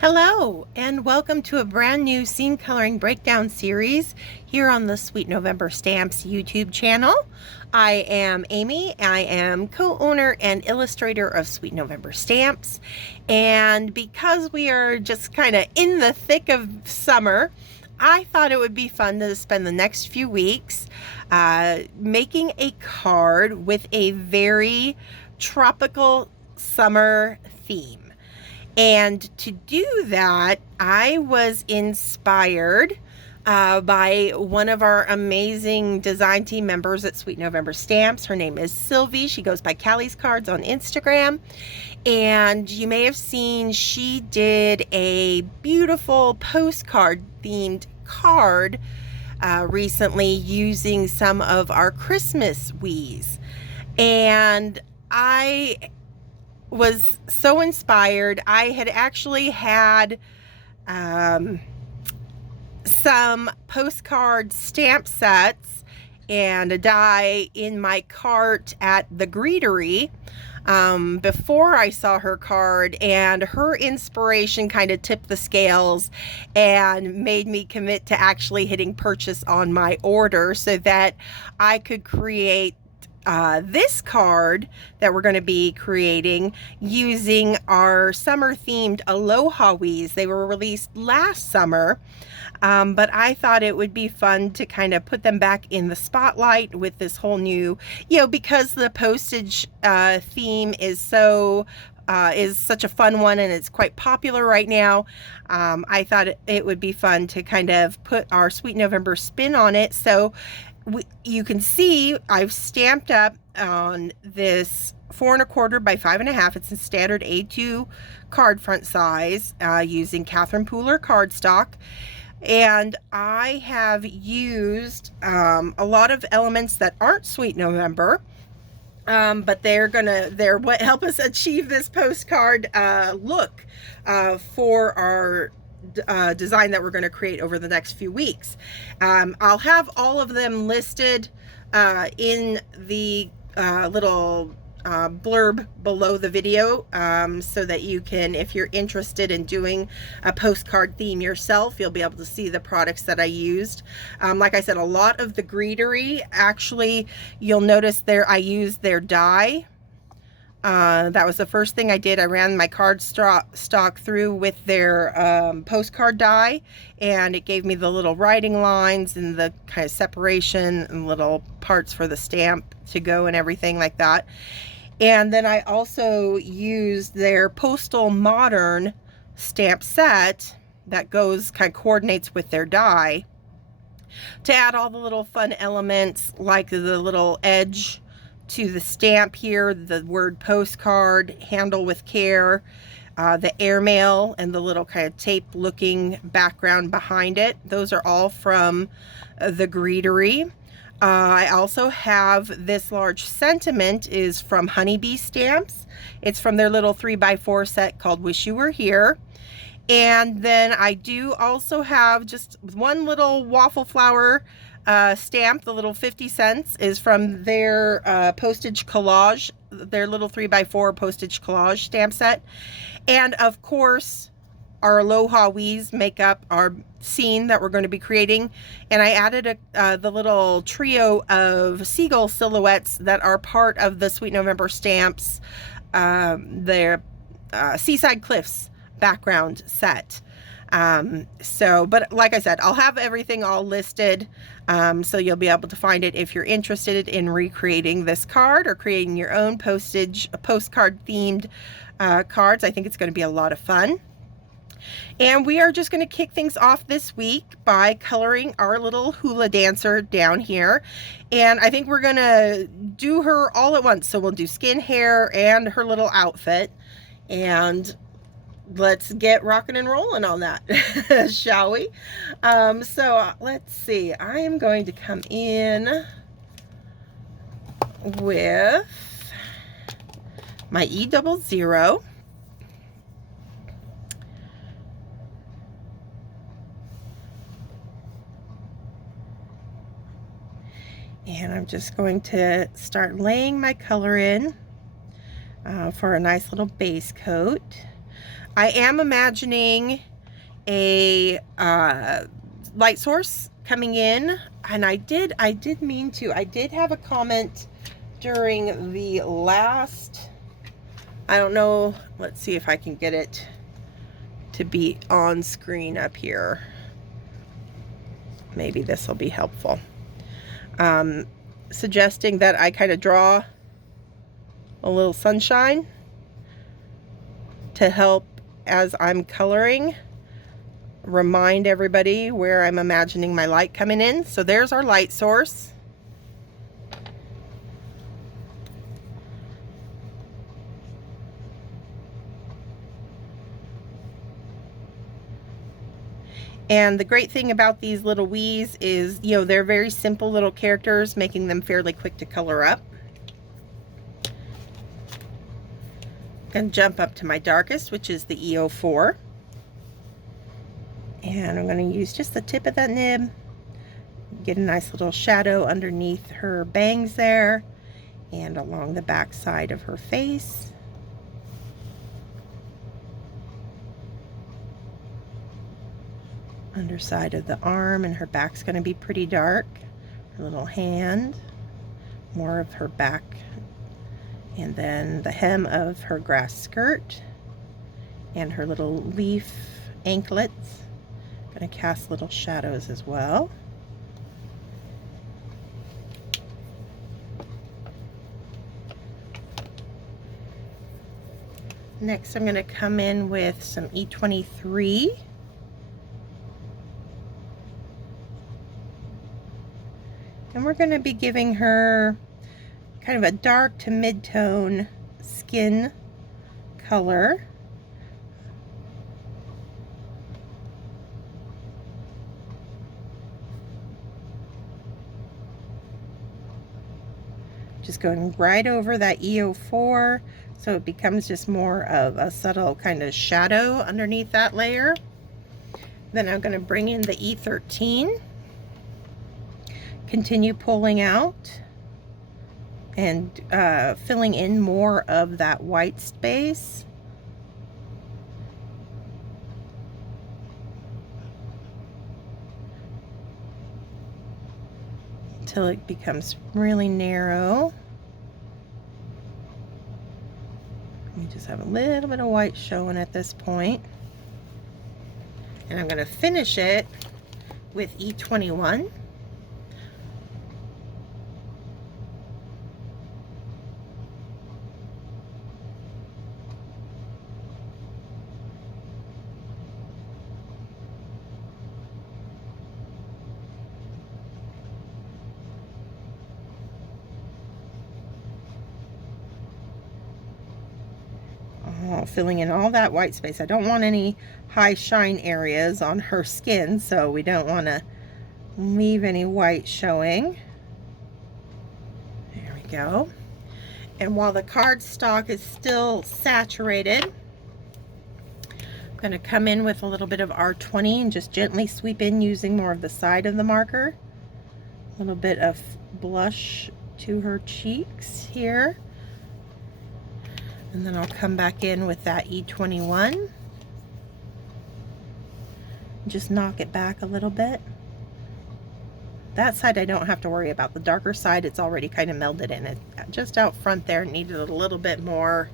Hello, and welcome to a brand new scene coloring breakdown series here on the Sweet November Stamps YouTube channel. I am Amy. I am co-owner and illustrator of Sweet November Stamps. And because we are just kind of in the thick of summer, I thought it would be fun to spend the next few weeks making a card with a very tropical summer theme. And to do that, I was inspired by one of our amazing design team members at Sweet November Stamps. Her name is Sylvie. She goes by Callie's Cards on Instagram. And you may have seen she did a beautiful postcard themed card recently using some of our Christmas wheeze. And I was so inspired. I had actually had some postcard stamp sets and a die in my cart at the Greetery before I saw her card, and her inspiration kind of tipped the scales and made me commit to actually hitting purchase on my order so that I could create this card that we're going to be creating using our summer themed Aloha Wheeze. They were released last summer, but I thought it would be fun to kind of put them back in the spotlight with this whole new, because the Postage theme is so is such a fun one and it's quite popular right now. I thought it would be fun to kind of put our Sweet November spin on it. So you can see I've stamped up on this 4 1/4 by 5 1/2. It's a standard A2 card front size using Catherine Pooler cardstock. And I have used a lot of elements that aren't Sweet November, but they're what help us achieve this postcard look for our design that we're going to create over the next few weeks. I'll have all of them listed in the little blurb below the video, so that you can, if you're interested in doing a postcard theme yourself, you'll be able to see the products that I used. Like I said, a lot of the Greetery, actually, you'll notice there I used their die. That was the first thing I did. I ran my cardstock through with their postcard die, and it gave me the little writing lines and the kind of separation and little parts for the stamp to go and everything like that. And then I also used their Postal Modern stamp set that goes kind of coordinates with their die to add all the little fun elements, like the little edge to the stamp here, the word postcard, handle with care, the airmail, and the little kind of tape looking background behind it. Those are all from the Greetery. I also have this large sentiment is from Honeybee Stamps. It's from their little 3x4 set called Wish You Were Here. And then I do also have just one little waffle flower stamp. The little 50 cents is from their Postage Collage, their little 3x4 Postage Collage stamp set. And of course, our Aloha Wheeze make up our scene that we're going to be creating. And I added the little trio of seagull silhouettes that are part of the Sweet November Stamps, their Seaside Cliffs background set. But like I said, I'll have everything all listed, so you'll be able to find it if you're interested in recreating this card or creating your own postcard themed cards. I think it's going to be a lot of fun. And we are just going to kick things off this week by coloring our little hula dancer down here. And I think we're going to do her all at once. So we'll do skin, hair, and her little outfit. And let's get rocking and rolling on that, shall we? So let's see. I am going to come in with my E00. And I'm just going to start laying my color in for a nice little base coat. I am imagining a light source coming in, and I did have a comment during the last, I don't know, let's see if I can get it to be on screen up here. Maybe this will be helpful. Suggesting that I kind of draw a little sunshine to help as I'm coloring, remind everybody where I'm imagining my light coming in. So there's our light source. And the great thing about these little wees is, you know, they're very simple little characters, making them fairly quick to color up. I'm going to jump up to my darkest, which is the E04. And I'm going to use just the tip of that nib, get a nice little shadow underneath her bangs there, and along the back side of her face. Underside of the arm, and her back's going to be pretty dark. Her little hand, more of her back, and then the hem of her grass skirt and her little leaf anklets. Going to cast little shadows as well. Next, I'm going to come in with some E23. And we're going to be giving her kind of a dark to mid-tone skin color. Just going right over that E04, so it becomes just more of a subtle kind of shadow underneath that layer. Then I'm going to bring in the E13. Continue pulling out and filling in more of that white space. Until it becomes really narrow. We just have a little bit of white showing at this point. And I'm going to finish it with E21. Filling in all that white space. I don't want any high shine areas on her skin, so we don't want to leave any white showing. There we go. And while the cardstock is still saturated, I'm going to come in with a little bit of R20 and just gently sweep in using more of the side of the marker. A little bit of blush to her cheeks here. And then I'll come back in with that E21. Just knock it back a little bit. That side I don't have to worry about. The darker side, it's already kind of melded in. It just out front there needed a little bit more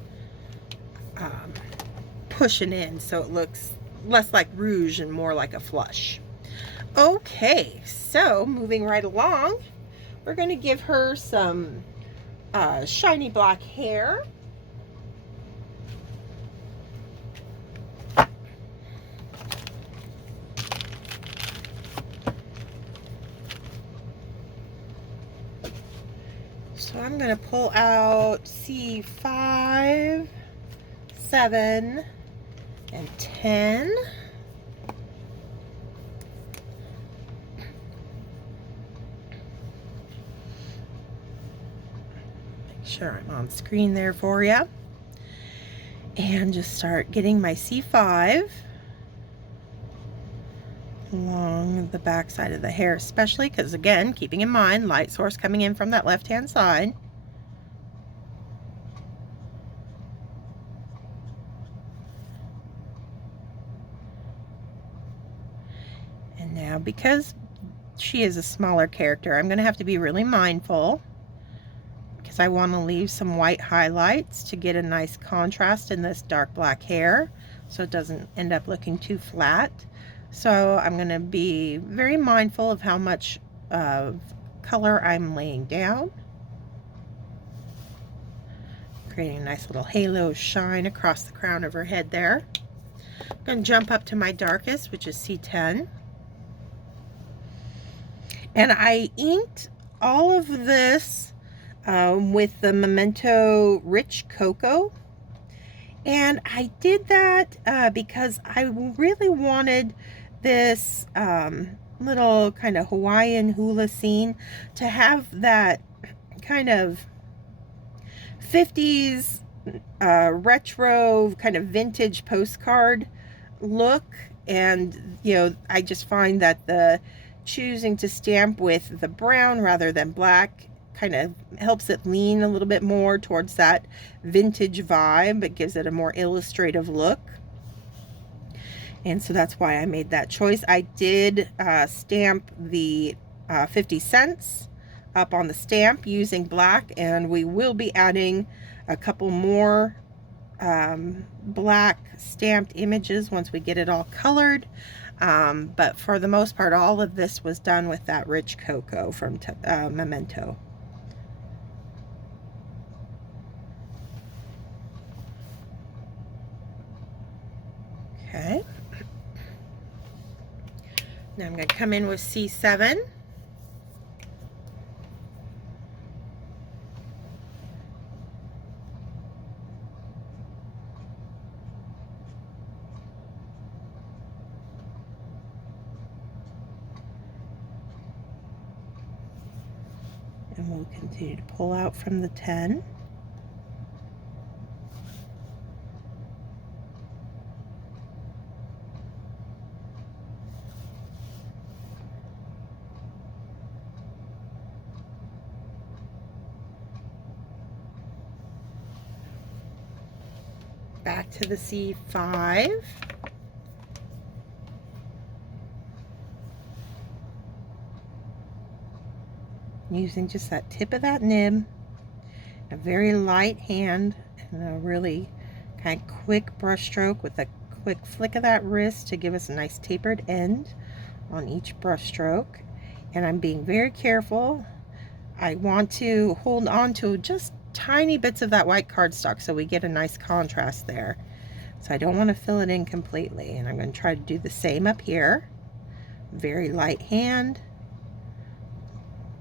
pushing in, so it looks less like rouge and more like a flush. Okay, so moving right along, we're going to give her some shiny black hair. So I'm going to pull out C5, 7, and 10. Make sure I'm on screen there for you. And just start getting my C5 along the back side of the hair, especially because, again, keeping in mind light source coming in from that left hand side. Now, because she is a smaller character, I'm going to have to be really mindful, because I want to leave some white highlights to get a nice contrast in this dark black hair, so it doesn't end up looking too flat. So I'm going to be very mindful of how much of color I'm laying down, creating a nice little halo shine across the crown of her head there. I'm going to jump up to my darkest, which is C10. And I inked all of this with the Memento Rich Cocoa. And I did that because I really wanted this little kind of Hawaiian hula scene to have that kind of 50s retro kind of vintage postcard look. And you know, I just find that the choosing to stamp with the brown rather than black kind of helps it lean a little bit more towards that vintage vibe. It gives it a more illustrative look. And so that's why I made that choice. I did stamp the 50 cents up on the stamp using black, and we will be adding a couple more black stamped images once we get it all colored. But for the most part, all of this was done with that rich cocoa from Memento. Okay. Now I'm going to come in with C7. And we'll continue to pull out from the 10. Back to the C5. Using just that tip of that nib, a very light hand, and a really kind of quick brush stroke with a quick flick of that wrist to give us a nice tapered end on each brush stroke. And I'm being very careful. I want to hold on to just tiny bits of that white cardstock so we get a nice contrast there. So I don't want to fill it in completely, and I'm going to try to do the same up here. Very light hand,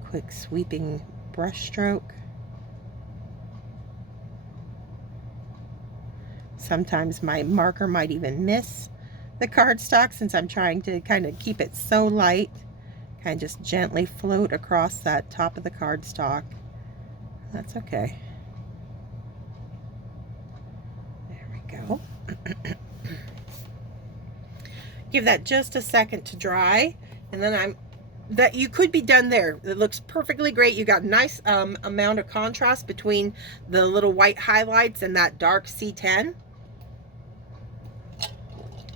quick sweeping brush stroke. Sometimes my marker might even miss the cardstock since I'm trying to kind of keep it so light. Kind of just gently float across that top of the cardstock. That's okay. There we go. Give that just a second to dry, and then you could be done there. It looks perfectly great. You got a nice amount of contrast between the little white highlights and that dark C10.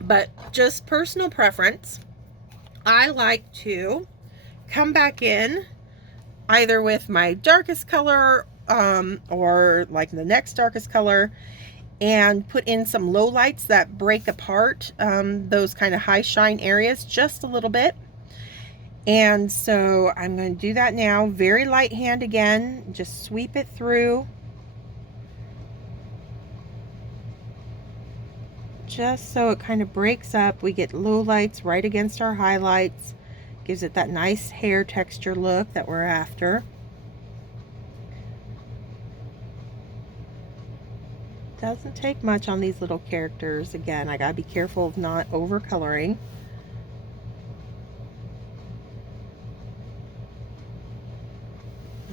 But just personal preference, I like to come back in either with my darkest color or like the next darkest color, and put in some low lights that break apart those kind of high shine areas just a little bit. And so I'm going to do that now. Very light hand again, just sweep it through. Just so it kind of breaks up. We get low lights right against our highlights. Gives it that nice hair texture look that we're after. Doesn't take much on these little characters. Again, I gotta be careful of not over coloring.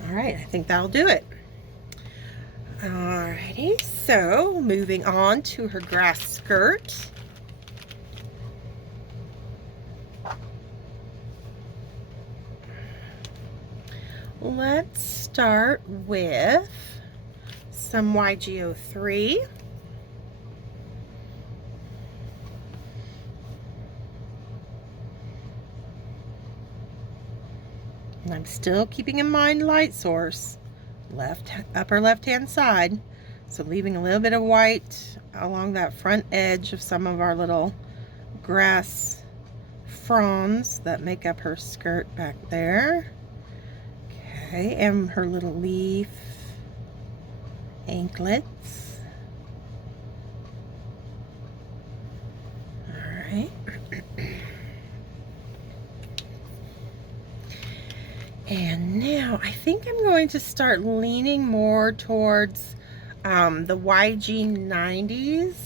All right, I think that'll do it. Alrighty, so moving on to her grass skirt. Let's start with some YGO3. And I'm still keeping in mind light source, upper left-hand side. So leaving a little bit of white along that front edge of some of our little grass fronds that make up her skirt back there. Okay, and her little leaf anklets. All right. And now I think I'm going to start leaning more towards the YG 90s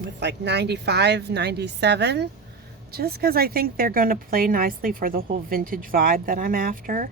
with like 95, 97, just because I think they're going to play nicely for the whole vintage vibe that I'm after.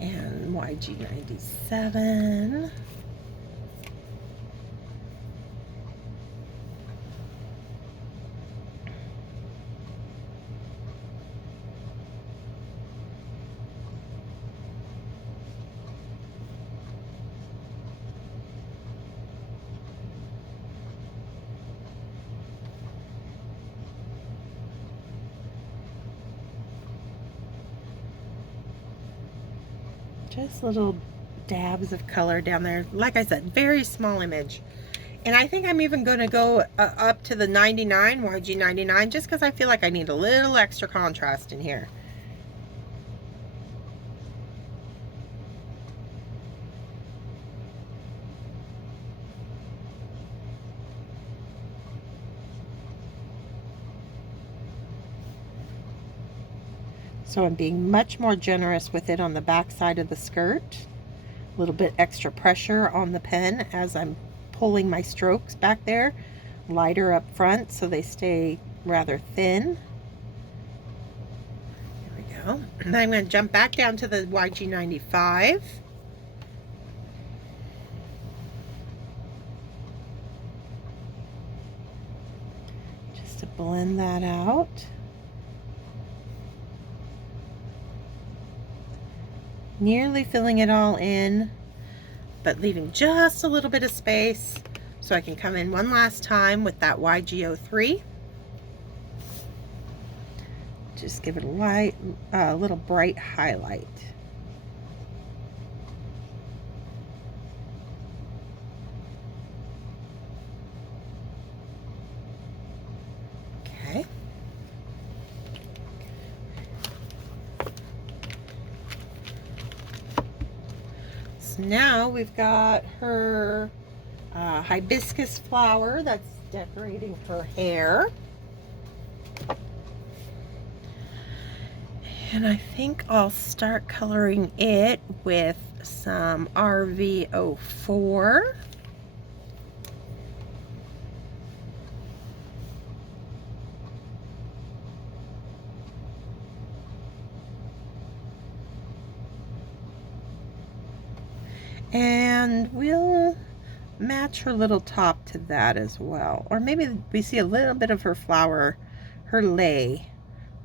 And YG 97. Just little dabs of color down there. Like I said, very small image. And I think I'm even going to go up to the 99, YG 99, just because I feel like I need a little extra contrast in here. So I'm being much more generous with it on the back side of the skirt. A little bit extra pressure on the pen as I'm pulling my strokes back there. Lighter up front so they stay rather thin. There we go. And then I'm going to jump back down to the YG 95. Just to blend that out. Nearly filling it all in, but leaving just a little bit of space so I can come in one last time with that YG03. Just give it a little bright highlight. Okay. Now we've got her hibiscus flower that's decorating her hair. And I think I'll start coloring it with some RV04. And we'll match her little top to that as well. Or maybe we see a little bit of her flower, her lei.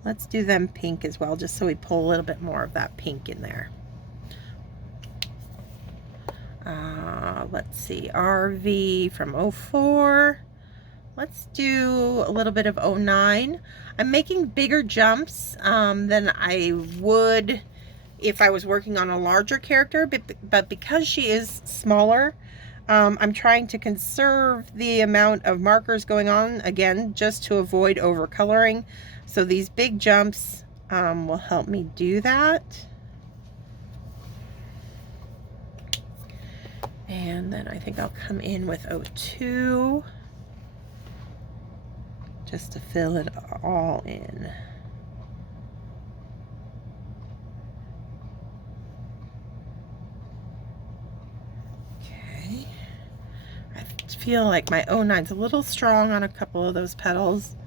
Let's do them pink as well, just so we pull a little bit more of that pink in there. Let's see, RV from 04. Let's do a little bit of 09. I'm making bigger jumps than I would if I was working on a larger character, but because she is smaller, I'm trying to conserve the amount of markers going on, again, just to avoid overcoloring. So these big jumps will help me do that. And then I think I'll come in with 02 just to fill it all in. I feel like my 09's a little strong on a couple of those petals,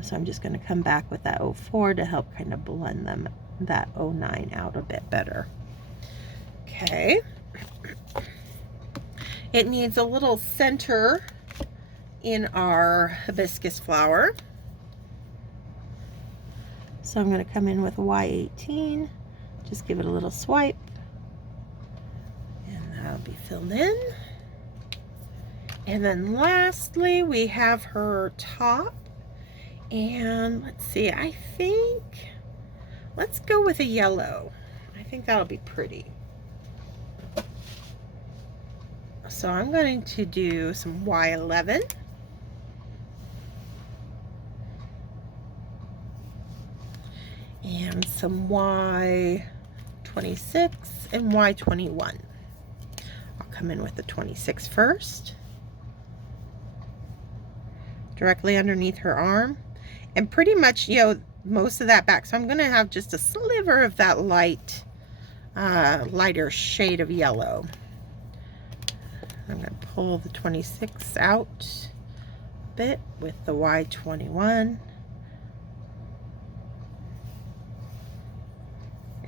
so I'm just going to come back with that 04 to help kind of blend that 09 out a bit better. Okay. It needs a little center in our hibiscus flower. So I'm going to come in with Y18, just give it a little swipe, and that'll be filled in. And then lastly, we have her top. And let's see, I think, let's go with a yellow. I think that'll be pretty. So I'm going to do some Y11. And some Y26 and Y21. I'll come in with the 26 first. Directly underneath her arm. And pretty much, you know, most of that back. So I'm going to have just a sliver of that lighter shade of yellow. I'm going to pull the 26 out a bit with the Y21.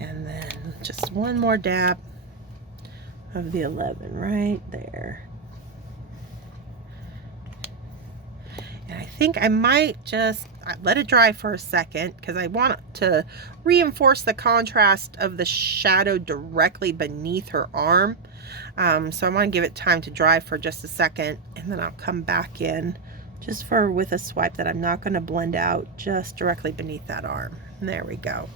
And then just one more dab of the 11 right there. And I think I might just let it dry for a second because I want to reinforce the contrast of the shadow directly beneath her arm. So I want to give it time to dry for just a second, and then I'll come back in just with a swipe that I'm not going to blend out, just directly beneath that arm. And there we go.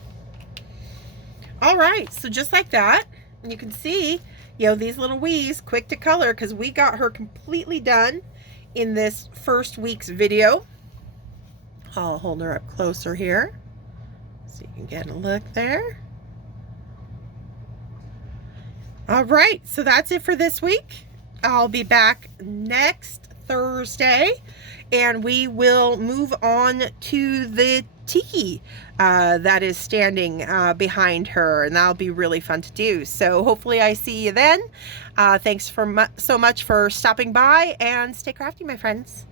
All right, so just like that, you can see, you know, these little wees, quick to color, because we got her completely done in this first week's video. I'll hold her up closer here so you can get a look there. All right, so that's it for this week. I'll be back next Thursday, and we will move on to the tiki that is standing behind her, and that'll be really fun to do. So hopefully I see you then. Thanks so much for stopping by, and stay crafty, my friends.